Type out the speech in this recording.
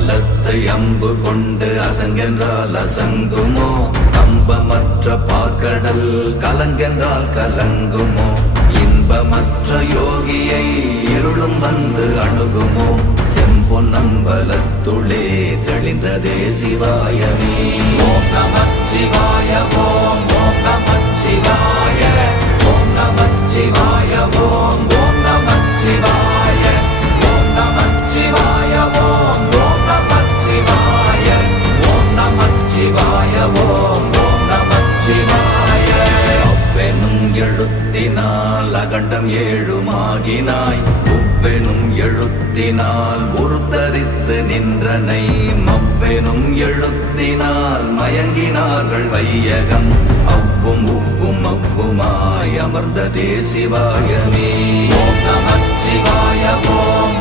பலத்தை அம்பு கொண்டு அசங்கென்றால் அசங்குமோ? நம்பமற்ற பார்க்கடல் கலங்கென்றால் கலங்குமோ? இன்பமற்ற யோகியை இருளும் வந்து அணுகுமோ? செம்பொன்னம்பலத்துளே தெளிந்ததே சிவாயமே. ஓம் நமச்சிவாய ஓம் ஓம் நமச்சிவாய ஓம் நமச்சிவாய ஓம் ஓம் நமச்சிவாய ஓம் நமச்சிவாய ஓம் ஓம் நமச்சிவாய ஓம் நமச்சிவாய ஓம் ஓம் நமச்சிவாய. அவ்வெனும் எழுத்தினால் அகண்டம் ஏழுமாகினாய், உவ்வெனும் எழுத்தினால் உருத்தரித்து நின்றனை, மவ்வெனும் எழுத்தினால் மயங்கினார்கள் வையகம், அவ்வும் உவ்வும் அவ்வுமாய் அமர்ந்ததே சிவாயமே. ஓம் நமச்சிவாய ஓம்